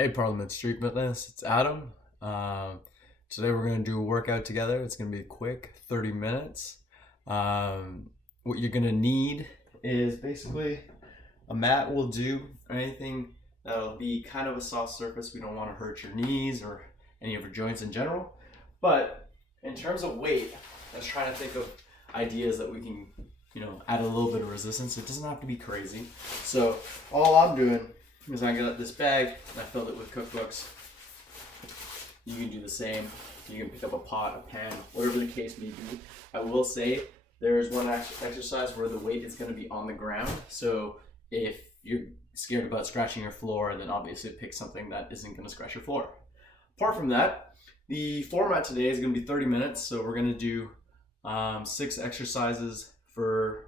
Hey Parliament Street Fitness, it's Adam. Today we're going to do a workout together. It's going to be quick, 30 minutes. What you're going to need is basically a mat will do, or anything that'll be kind of a soft surface. We don't want to hurt your knees or any of your joints in general. But in terms of weight, I was trying to think of ideas that we can, add a little bit of resistance. It doesn't have to be crazy. So all I'm doing is I got this bag and I filled it with cookbooks. You can do the same. You can pick up a pot, a pan, whatever the case may be. I will say there's one exercise where the weight is going to be on the ground. So if you're scared about scratching your floor, then obviously pick something that isn't going to scratch your floor. Apart from that, the format today is going to be 30 minutes. So we're going to do 6 exercises for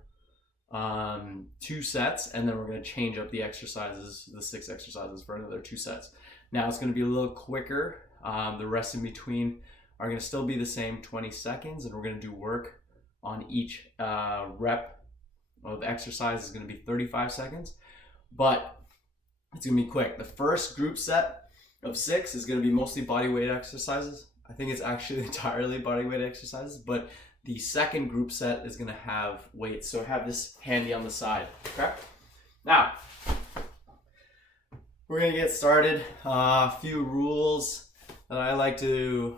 2 sets, and then we're going to change up the exercises, the 6 exercises, for another 2 sets. Now it's going to be a little quicker. The rest in between are going to still be the same 20 seconds, and we're going to do work on each rep of the exercise is going to be 35 seconds, but it's going to be quick. The first group set of 6 is going to be mostly body weight exercises. I think it's actually entirely body weight exercises, but the second group set is going to have weights, so have this handy on the side, okay? Now, we're going to get started. A few rules that I like to,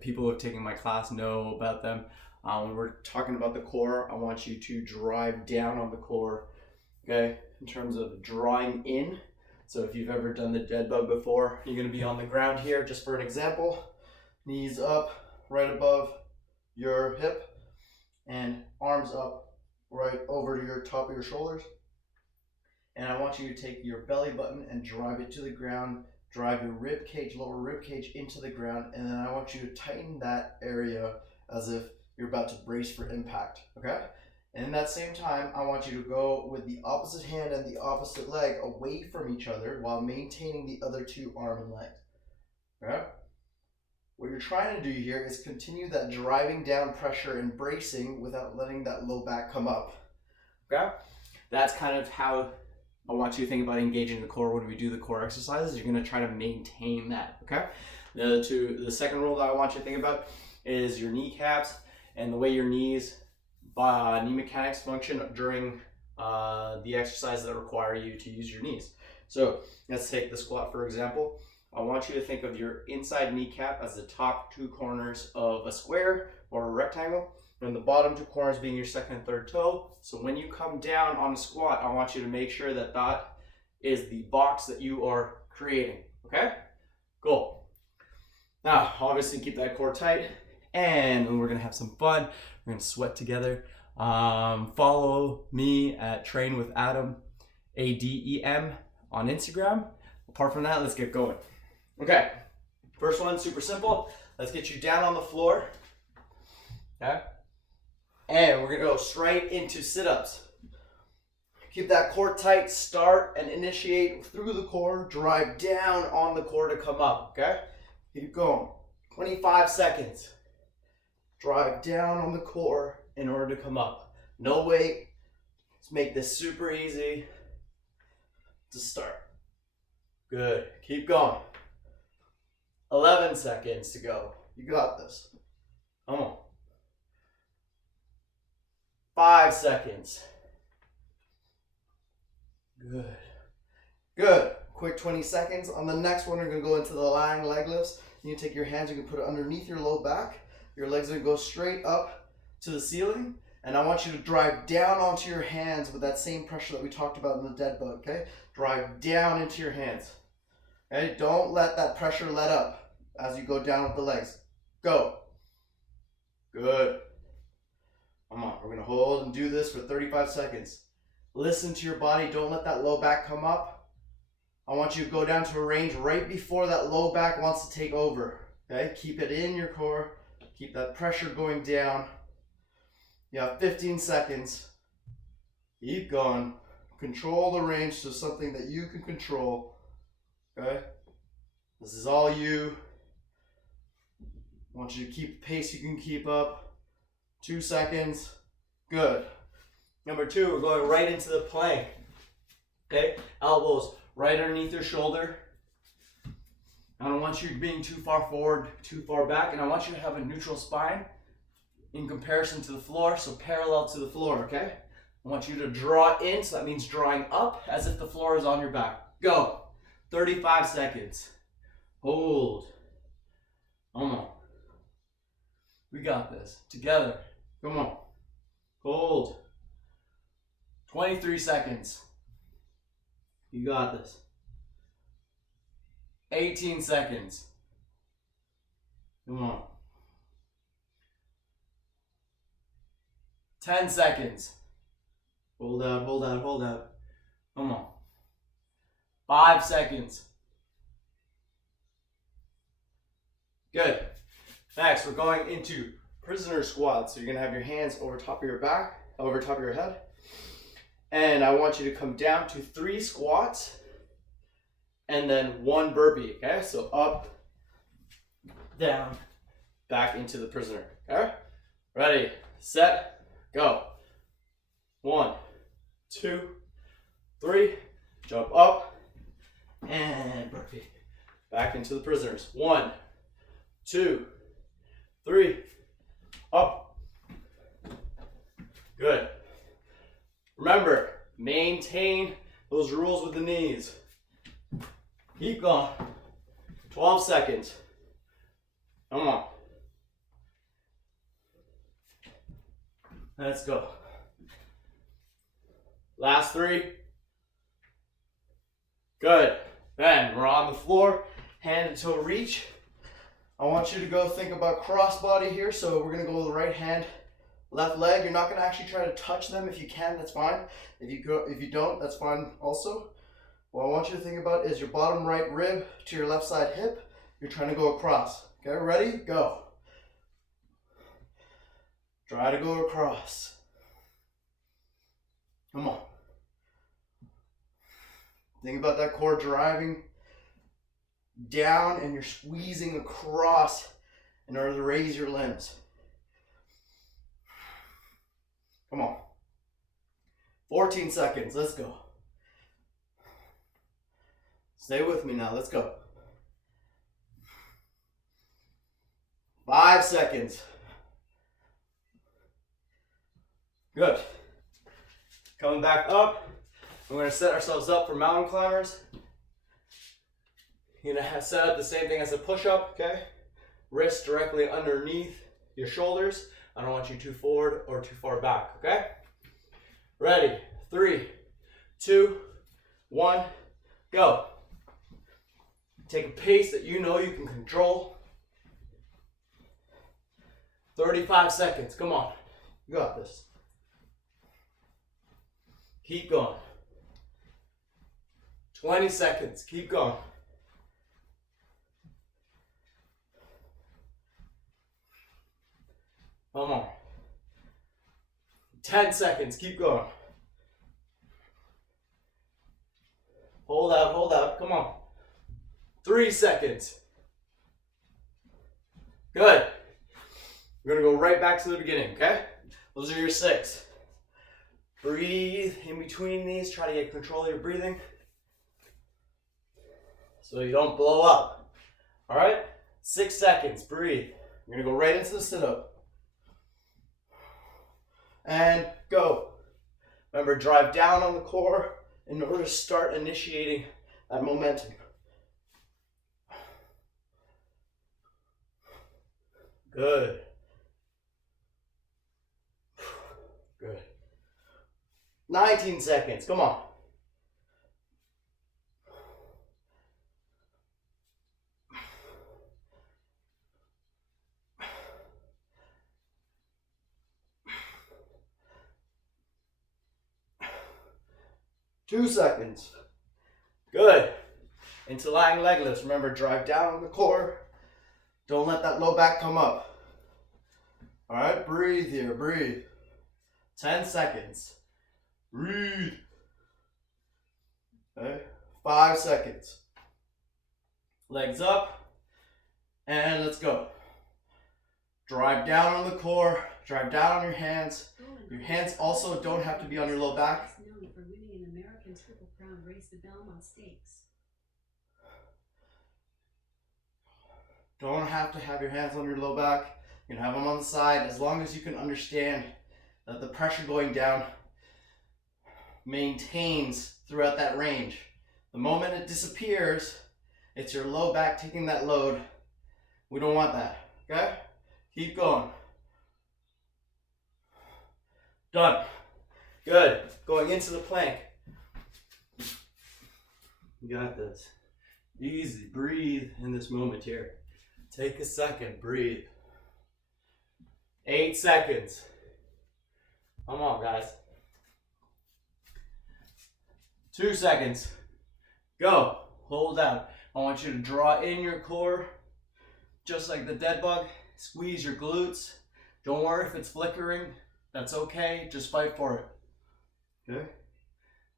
people who have taken my class know about them. When we're talking about the core, I want you to drive down on the core, okay? In terms of drawing in. So if you've ever done the dead bug before, you're going to be on the ground here, just for an example. Knees up, right above your hip, and arms up right over your top of your shoulders. And I want you to take your belly button and drive it to the ground, drive your rib cage, lower rib cage into the ground, and then I want you to tighten that area as if you're about to brace for impact, okay? And in that same time, I want you to go with the opposite hand and the opposite leg away from each other while maintaining the other 2 arm and legs, okay? What you're trying to do here is continue that driving down pressure and bracing without letting that low back come up, okay? That's kind of how I want you to think about engaging the core when we do the core exercises. You're going to try to maintain that, okay? The second rule that I want you to think about is your kneecaps and the way your knee mechanics function during the exercises that require you to use your knees. So let's take the squat, for example. I want you to think of your inside kneecap as the top 2 corners of a square or a rectangle, and the bottom 2 corners being your second and third toe. So when you come down on a squat, I want you to make sure that that is the box that you are creating, okay? Cool. Now, obviously keep that core tight, and we're gonna have some fun. We're gonna sweat together. Follow me at Train with Adem, ADEM, on Instagram. Apart from that, let's get going. Okay, first one, super simple. Let's get you down on the floor, okay? And we're gonna go straight into sit-ups. Keep that core tight, start and initiate through the core, drive down on the core to come up, okay? Keep going, 25 seconds. Drive down on the core in order to come up. No weight, let's make this super easy to start. Good, keep going. 11 seconds to go. You got this. Come on. 5 seconds. Good. Good. Quick 20 seconds. On the next one, we're going to go into the lying leg lifts. You can take your hands, you can put it underneath your low back. Your legs are going to go straight up to the ceiling. And I want you to drive down onto your hands with that same pressure that we talked about in the dead bug, okay? Drive down into your hands. Okay? Don't let that pressure let up as you go down with the legs. Go. Good. Come on, we're gonna hold and do this for 35 seconds. Listen to your body, don't let that low back come up. I want you to go down to a range right before that low back wants to take over. Okay, keep it in your core, keep that pressure going down. You have 15 seconds. Keep going. Control the range to something that you can control. Okay? This is all you. I want you to keep the pace you can keep up. 2 seconds. Good. Number 2, we're going right into the plank. Okay? Elbows right underneath your shoulder. I don't want you being too far forward, too far back, and I want you to have a neutral spine in comparison to the floor, so parallel to the floor, okay? I want you to draw in, so that means drawing up as if the floor is on your back. Go. 35 seconds. Hold. Come on. We got this. Together. Come on. Hold. 23 seconds. You got this. 18 seconds. Come on. 10 seconds. Hold out, hold out, hold out. Come on. 5 seconds. Good. Next, we're going into prisoner squat. So you're going to have your hands over top of your back, over top of your head. And I want you to come down to 3 squats and then 1 burpee, okay? So up, down, back into the prisoner, okay? Ready, set, go. 1, 2, 3, jump up, and burpee. Back into the prisoners. 1, 2, 3, up. Good. Remember, maintain those rules with the knees. Keep going. 12 seconds. Come on. Let's go. Last 3. Good. Then we're on the floor, hand to toe reach. I want you to go think about crossbody here. So we're gonna go with the right hand, left leg. You're not gonna actually try to touch them. If you can, that's fine. If you don't, that's fine also. What I want you to think about is your bottom right rib to your left side hip. You're trying to go across. Okay, ready? Go. Try to go across. Come on. Think about that core driving down and you're squeezing across in order to raise your limbs. Come on. 14 seconds. Let's go. Stay with me now. Let's go. 5 seconds. Good. Coming back up. We're going to set ourselves up for mountain climbers. You're going to set up the same thing as a push-up, okay? Wrists directly underneath your shoulders. I don't want you too forward or too far back, okay? Ready? 3, 2, 1, go. Take a pace that you know you can control. 35 seconds, come on. You got this. Keep going. 20 seconds, keep going. Come on. 10 seconds, keep going. Hold out, come on. 3 seconds. Good. We're gonna go right back to the beginning, okay? Those are your 6. Breathe in between these, try to get control of your breathing so you don't blow up. All right, 6 seconds, breathe. You're gonna go right into the sit-up. And go. Remember, drive down on the core in order to start initiating that momentum. Good. Good. 19 seconds, come on. Two seconds. Good. Into lying leg lifts. Remember, drive down on the core. Don't let that low back come up. All right, breathe here, breathe. 10 seconds. Breathe. Okay, 5 seconds. Legs up, and let's go. Drive down on the core, drive down on your hands. Your hands also don't have to be on your low back. Known for winning an American Triple Crown race, the Belmont Stakes. Don't have to have your hands on your low back. You can have them on the side as long as you can understand that the pressure going down maintains throughout that range. The moment it disappears, it's your low back taking that load. We don't want that, okay? Keep going. Done. Good. Going into the plank. You got this. Easy. Breathe in this moment here. Take a second. Breathe. 8 seconds. Come on, guys. 2 seconds. Go. Hold out. I want you to draw in your core, just like the dead bug. Squeeze your glutes. Don't worry if it's flickering. That's okay. Just fight for it. Okay?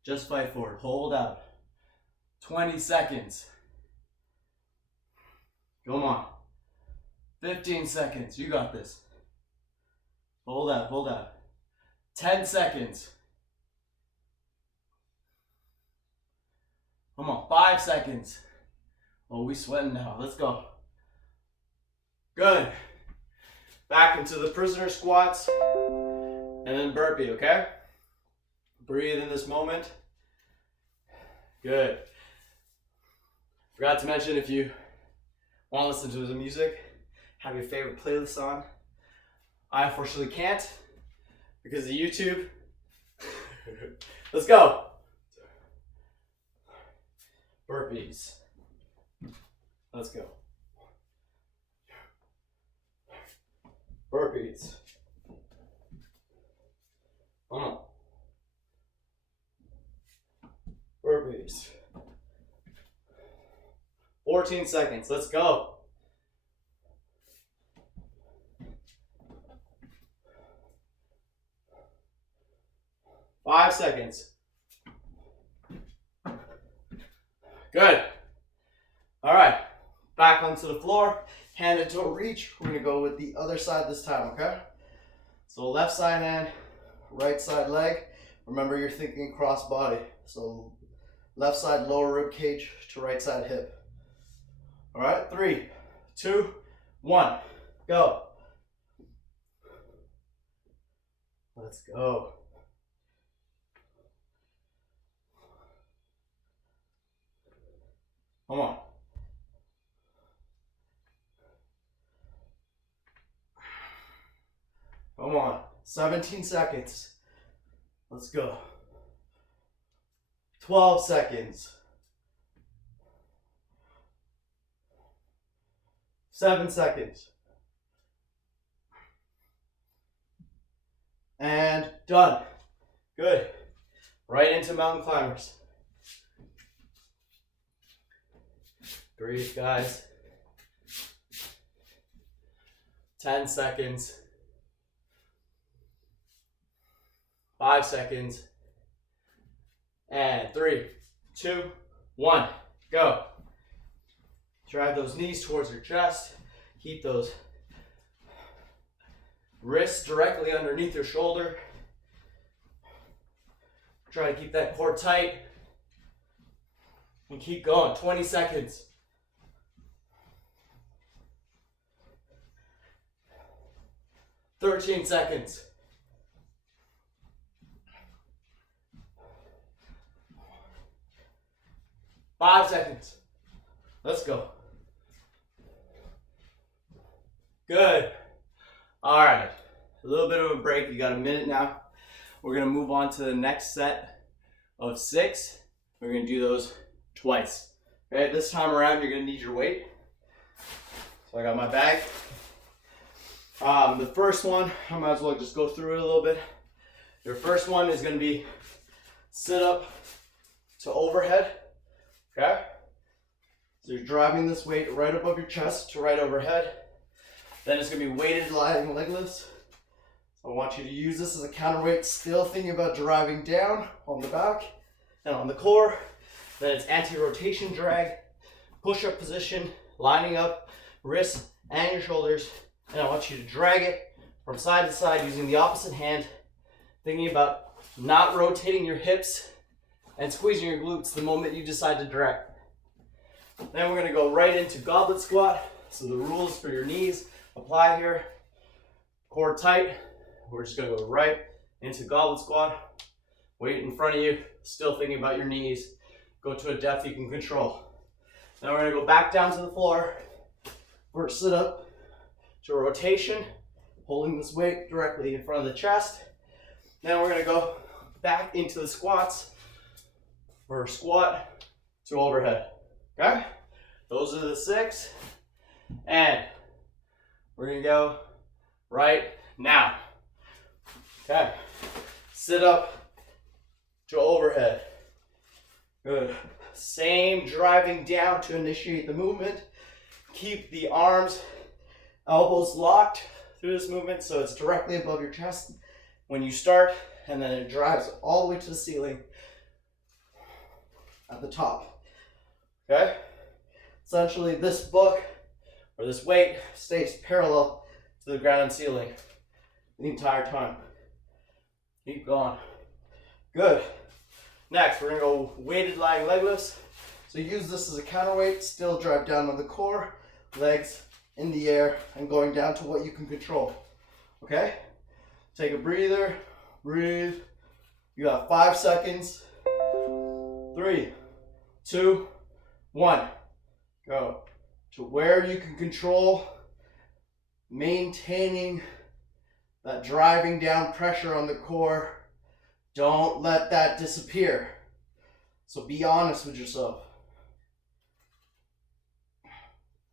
Just fight for it. Hold out. 20 seconds. Come on. 15 seconds. You got this. Hold out. Hold out. 10 seconds. Come on. 5 seconds. Oh, we sweating now. Let's go. Good. Back into the prisoner squats. And then burpee, okay? Breathe in this moment. Good. Forgot to mention, if you want to listen to the music, have your favorite playlist on. I unfortunately can't because of YouTube. Let's go. Burpees. Let's go. Burpees. Come on. Burpees. 14 seconds. Let's go. Five seconds. Good. All right. Back onto the floor. Hand into a reach. We're going to go with the other side this time, okay? So left side hand, right side leg. Remember, you're thinking cross body. So left side lower rib cage to right side hip. All right, 3, 2, 1, go. Let's go. Come on. Come on. 17 seconds. Let's go. 12 seconds. 7 seconds. And done. Good. Right into mountain climbers. Breathe, guys. 10 seconds. 5 seconds. And 3, 2, 1, go. Drive those knees towards your chest. Keep those wrists directly underneath your shoulder. Try to keep that core tight. And keep going. 20 seconds. 13 seconds. 5 seconds. Let's go. Good. All right. A little bit of a break. You got a minute now. We're going to move on to the next set of 6. We're going to do those twice. Okay, this time around, you're going to need your weight. So I got my bag. The first one, I might as well just go through it a little bit. Your first one is going to be sit up to overhead. Okay? So you're driving this weight right above your chest to right overhead. Then it's going to be weighted lying leg lifts. So I want you to use this as a counterweight, still thinking about driving down on the back and on the core. Then it's anti-rotation drag, push-up position, lining up wrists and your shoulders. And I want you to drag it from side to side using the opposite hand, thinking about not rotating your hips and squeezing your glutes the moment you decide to drag. Then we're going to go right into goblet squat. So the rules for your knees apply here. Core tight. We're just gonna go right into goblet squat. Weight in front of you, still thinking about your knees. Go to a depth you can control. Now we're gonna go back down to the floor. First sit up to a rotation, holding this weight directly in front of the chest. Then we're gonna go back into the squats for squat to overhead, okay? Those are the 6, and we're gonna go right now. Okay, sit up to overhead. Good. Same driving down to initiate the movement. Keep the arms, elbows locked through this movement so it's directly above your chest when you start, and then it drives all the way to the ceiling at the top. Okay? Essentially, this book or this weight stays parallel to the ground and ceiling the entire time. Keep going. Good. Next, we're gonna go weighted lying leg lifts. So use this as a counterweight, still drive down on the core, legs in the air, and going down to what you can control. Okay? Take a breather, breathe. You got 5 seconds. 3, 2, 1. Go. To where you can control, maintaining that driving down pressure on the core. Don't let that disappear. So be honest with yourself.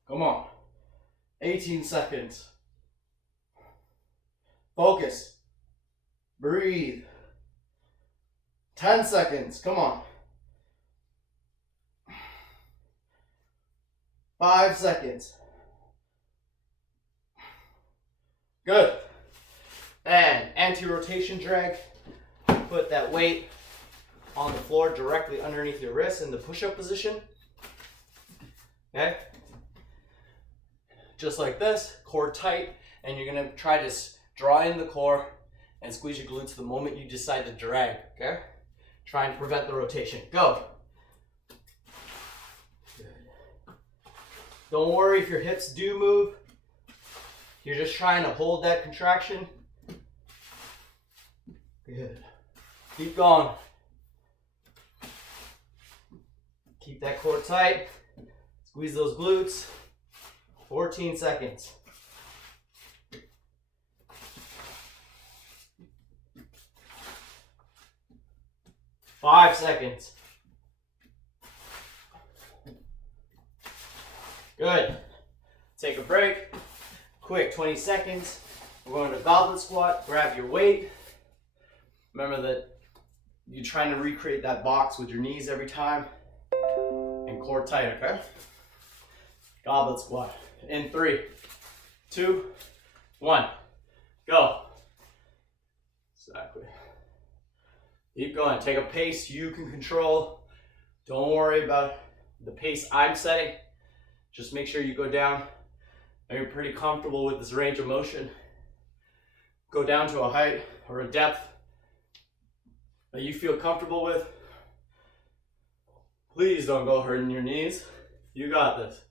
Come on. 18 seconds. Focus. Breathe. 10 seconds. Come on. 5 seconds. Good. And anti-rotation drag. Put that weight on the floor directly underneath your wrist in the push-up position. Okay? Just like this, core tight, and you're gonna try to draw in the core and squeeze your glutes the moment you decide to drag, okay? Try and prevent the rotation. Go. Good. Don't worry if your hips do move. You're just trying to hold that contraction. Good. Keep going. Keep that core tight. Squeeze those glutes. 14 seconds. Five seconds. Good. Take a break. Quick 20 seconds. We're going to goblet squat. Grab your weight. Remember that you're trying to recreate that box with your knees every time. And core tight, okay? Goblet squat. In 3, 2, 1. Go. Exactly. Keep going. Take a pace you can control. Don't worry about the pace I'm setting. Just make sure you go down and you're pretty comfortable with this range of motion. Go down to a height or a depth that you feel comfortable with. Please don't go hurting your knees. You got this.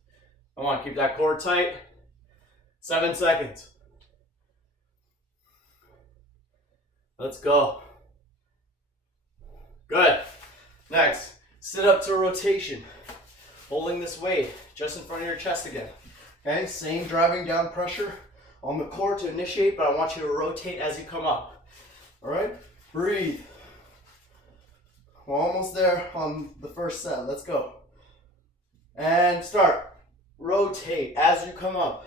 I want to keep that core tight. 7 seconds. Let's go. Good. Next, sit up to a rotation. Holding this weight just in front of your chest again. Okay, same driving down pressure on the core to initiate, but I want you to rotate as you come up. All right, breathe. We're almost there on the first set. Let's go. And start. Rotate as you come up.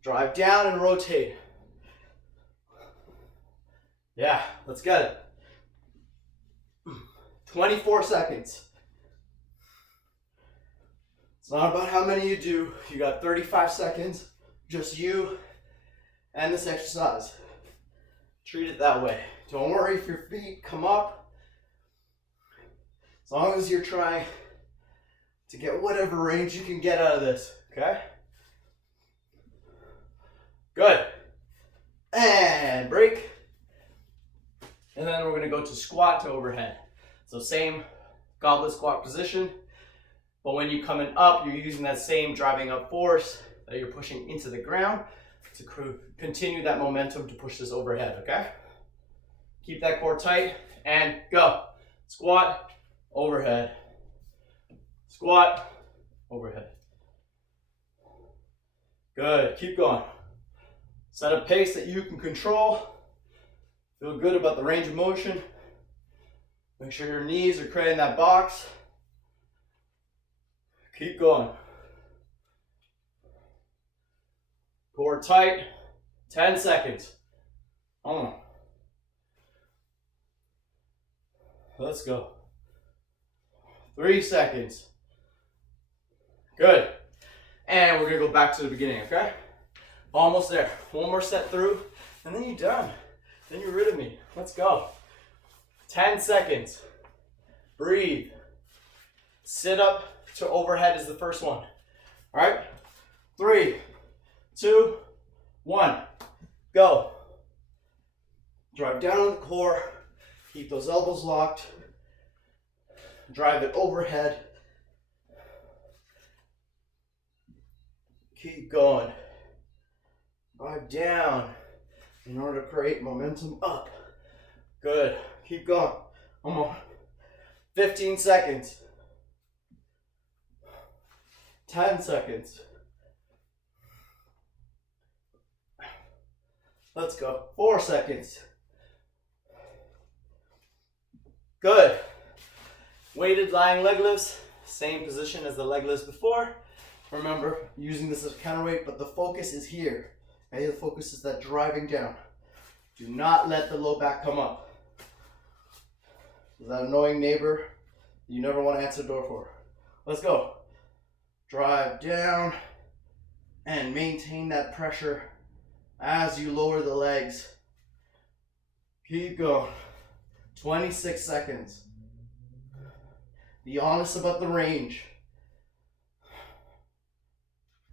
Drive down and rotate. Yeah, let's get it. 24 seconds. It's not about how many you do. You got 35 seconds, just you and this exercise. Treat it that way. Don't worry if your feet come up. As long as you're trying to get whatever range you can get out of this, okay? Good. And break. And then we're gonna go to squat to overhead. So same goblet squat position. But when you're coming up, you're using that same driving up force that you're pushing into the ground to continue that momentum to push this overhead, okay? Keep that core tight and go. Squat, overhead. Squat, overhead. Good, keep going. Set a pace that you can control. Feel good about the range of motion. Make sure your knees are creating that box. Keep going. Core tight, 10 seconds. Come on. Let's go. 3 seconds. Good. And we're gonna go back to the beginning, okay? Almost there. One more set through, and then you're done. Then you're rid of me. Let's go. 10 seconds. Breathe. Sit up to overhead is the first one. All right? 3, 2, 1. Go. Drive down on the core. Keep those elbows locked. Drive it overhead. Keep going. Drive down in order to create momentum up. Good. Keep going. Come on. 15 seconds. 10 seconds. Let's go. 4 seconds. Good. Weighted lying leg lifts. Same position as the leg lifts before. Remember, using this as counterweight, but the focus is here. Okay, the focus is that driving down. Do not let the low back come up. That annoying neighbor you never want to answer the door for. Let's go. Drive down and maintain that pressure as you lower the legs. Keep going. 26 seconds. Be honest about the range.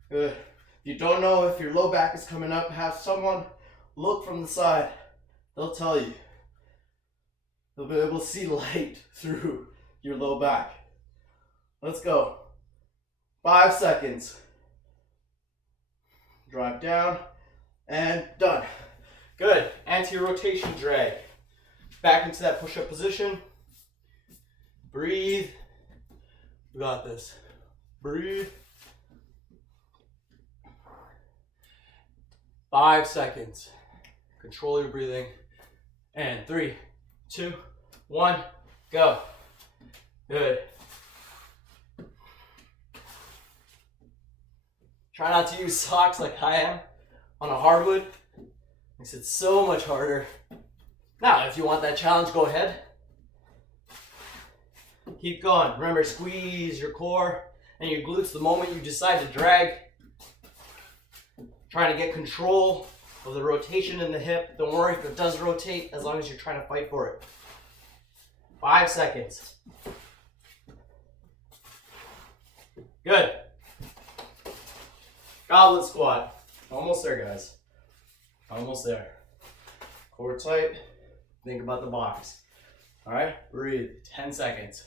Good. If you don't know if your low back is coming up, have someone look from the side. They'll tell you. They'll be able to see light through your low back. Let's go. 5 seconds. Drive down and done. Good. Anti-rotation drag. Back into that push-up position. Breathe. We got this. Breathe. 5 seconds. Control your breathing. And 3, 2, 1, go. Good. Try not to use socks like I am on a hardwood. Makes it so much harder. Now, if you want that challenge, go ahead. Keep going. Remember, squeeze your core and your glutes the moment you decide to drag. Trying to get control of the rotation in the hip. Don't worry if it does rotate, as long as you're trying to fight for it. 5 seconds. Good. Goblet squat. Almost there, guys. Almost there. Core tight. Think about the box. All right, breathe. 10 seconds.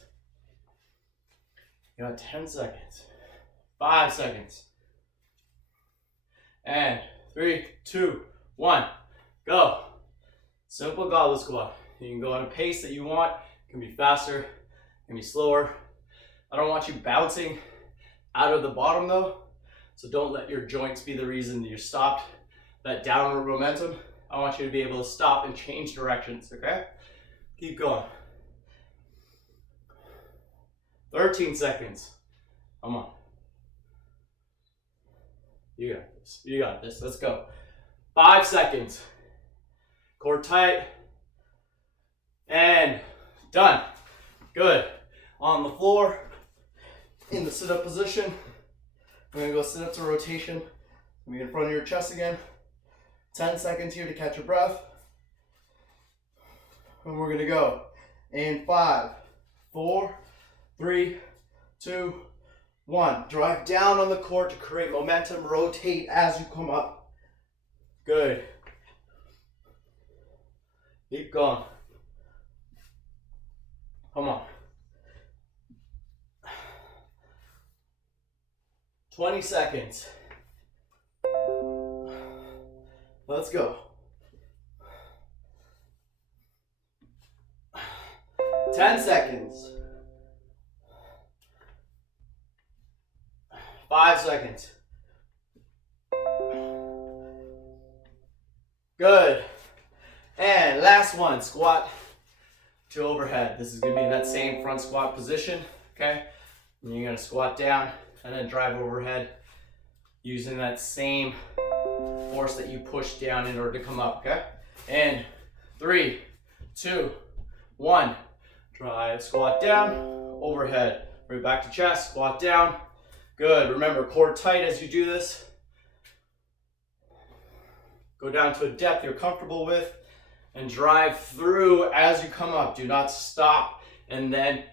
You got 10 seconds. 5 seconds. And 3, 2, 1, go. Simple goblet squat. You can go at a pace that you want. It can be faster, it can be slower. I don't want you bouncing out of the bottom though, so don't let your joints be the reason that you're stopped. That downward momentum, I want you to be able to stop and change directions, okay? Keep going. 13 seconds. Come on. You got this. You got this. Let's go. 5 seconds. Core tight. And done. Good. On the floor, in the sit-up position. We're going to go sit up to rotation. Be in front of your chest again. 10 seconds here to catch your breath. And we're going to go in 5, 4, 3, 2, 1. Drive down on the core to create momentum. Rotate as you come up. Good. Keep going. Come on. 20 seconds. Let's go. 10 seconds. 5 seconds. Good. And last one, squat to overhead. This is going to be in that same front squat position, okay? And you're going to squat down and then drive overhead using that same force that you push down in order to come up, okay? And 3, 2, 1. Drive, squat down, overhead. Right back to chest, squat down. Good. Remember, core tight as you do this. Go down to a depth you're comfortable with and drive through as you come up. Do not stop and then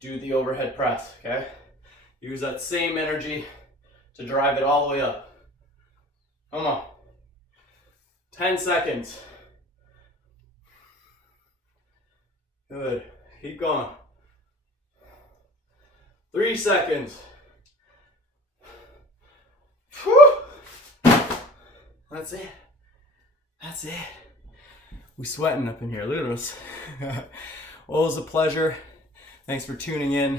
do the overhead press, okay? Use that same energy to drive it all the way up. Come on. 10 seconds. Good. Keep going. 3 seconds. Whew. That's it. That's it. We sweating up in here. Look at us. Well, it was a pleasure. Thanks for tuning in.